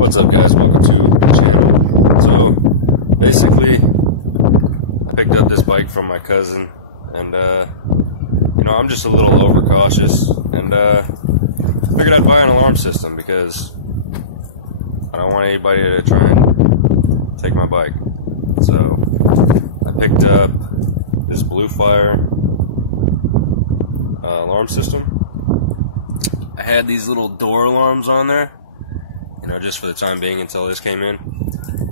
What's up, guys? Welcome to the channel. So basically I picked up this bike from my cousin, and you know, I'm just a little overcautious, and figured I'd buy an alarm system because I don't want anybody to try and take my bike. So I picked up this Blue Fire alarm system. I had these little door alarms on there, you know, just for the time being until this came in.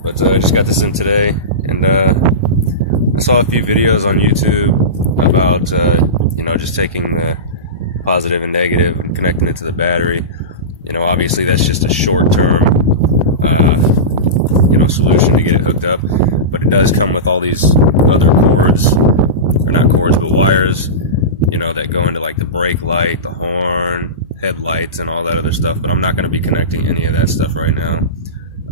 But I just got this in today, and I saw a few videos on YouTube about you know, just taking the positive and negative and connecting it to the battery. You know, obviously that's just a short-term you know, solution to get it hooked up, but it does come with all these other cords, or not cords, but wires, you know, that go into like the brake light, the horn, headlights, and all that other stuff. But I'm not going to be connecting any of that stuff right now.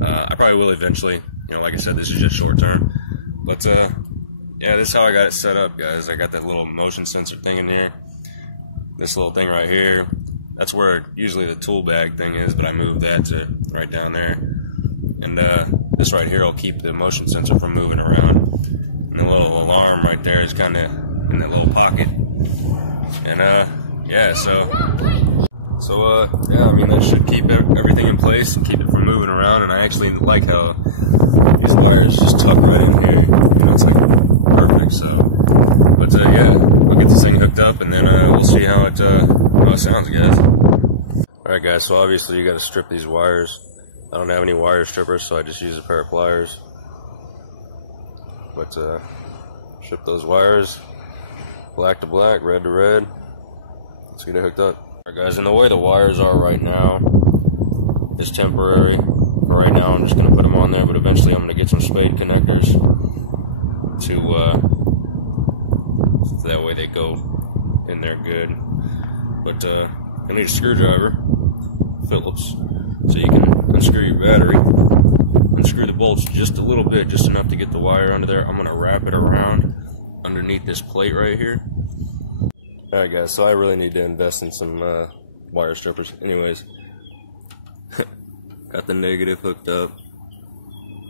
I probably will eventually. You know, like I said, this is just short term. But yeah, this is how I got it set up, guys. I got that little motion sensor thing in here. This little thing right here, that's where usually the tool bag thing is, but I moved that to right down there. And this right here will keep the motion sensor from moving around. And the little alarm right there is kind of in that little pocket. And yeah, so yeah, I mean, that should keep everything in place and keep it from moving around. And I actually like how these wires just tuck right in here. You know, it's like perfect. So, but yeah, I'll get this thing hooked up, and then we'll see how it sounds, guys. All right, guys. So obviously you got to strip these wires. I don't have any wire strippers, so I just use a pair of pliers. But strip those wires, black to black, red to red. Let's get it hooked up. Alright, guys, and the way the wires are right now is temporary. For right now, I'm just going to put them on there, but eventually I'm going to get some spade connectors to, so that way they go in there good. But I need a screwdriver, Phillips, so you can unscrew your battery, unscrew the bolts just a little bit, just enough to get the wire under there. I'm going to wrap it around underneath this plate right here. Alright, guys, so I really need to invest in some wire strippers. Anyways, got the negative hooked up,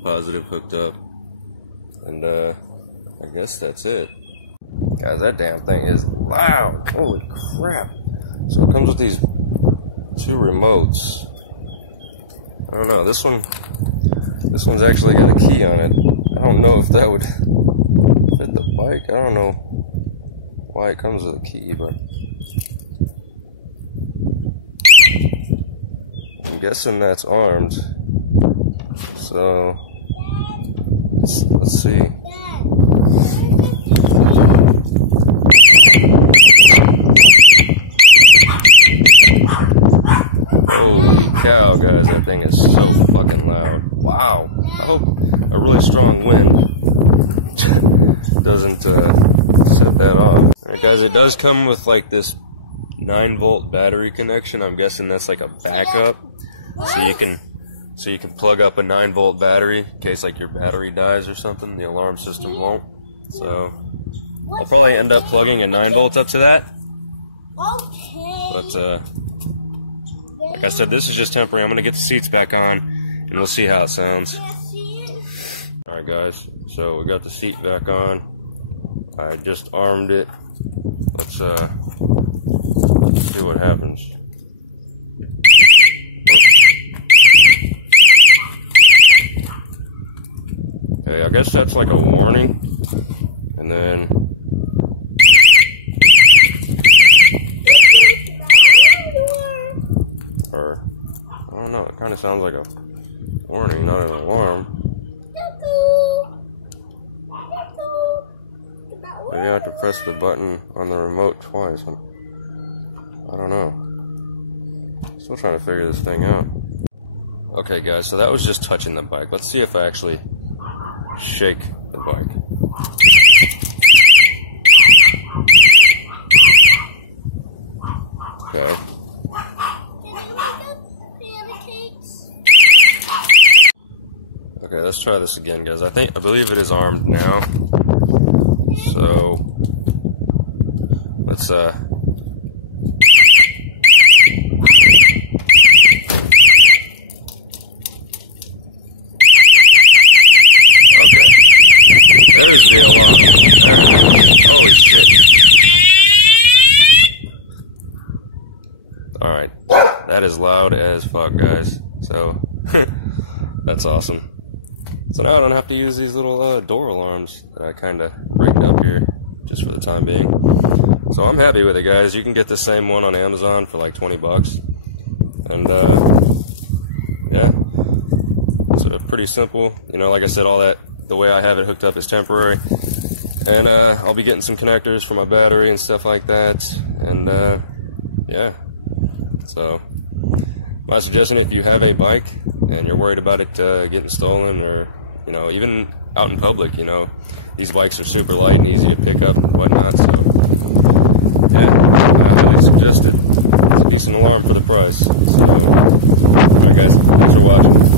positive hooked up, and I guess that's it. Guys, that damn thing is loud. Holy crap. So it comes with these two remotes. I don't know, this one's actually got a key on it. I don't know if that would fit the bike. I don't know why it comes with a key, but I'm guessing that's armed. So let's see. Holy cow, guys, that thing is so fucking loud. Wow. I hope a really strong wind doesn't set that off. Alright, guys, it does come with like this 9-volt battery connection. I'm guessing that's like a backup, so you can plug up a 9-volt battery in case like your battery dies or something. The alarm system won't. So I'll probably end up plugging a 9-volt up to that. But like I said, this is just temporary. I'm gonna get the seats back on, and we'll see how it sounds. Alright, guys, so we got the seat back on. I just armed it. Let's see what happens. Okay, I guess that's like a warning. And then or I don't know, it kinda sounds like a warning, not an alarm. Maybe I have to press the button on the remote twice. I don't know. Still trying to figure this thing out. Okay, guys, so that was just touching the bike. Let's see if I actually shake the bike. Okay. Okay, let's try this again, guys. I believe it is armed now. So let's buck, guys. So that's awesome. So now I don't have to use these little door alarms that I kind of rigged up here just for the time being. So I'm happy with it, guys. You can get the same one on Amazon for like 20 bucks. And yeah, so pretty simple. You know, like I said, all that, the way I have it hooked up is temporary. And I'll be getting some connectors for my battery and stuff like that. And yeah, so my suggestion, if you have a bike and you're worried about it getting stolen, or you know, even out in public, you know, these bikes are super light and easy to pick up and whatnot. So yeah, I highly suggest it. It's a decent alarm for the price. So alright guys, thanks for watching.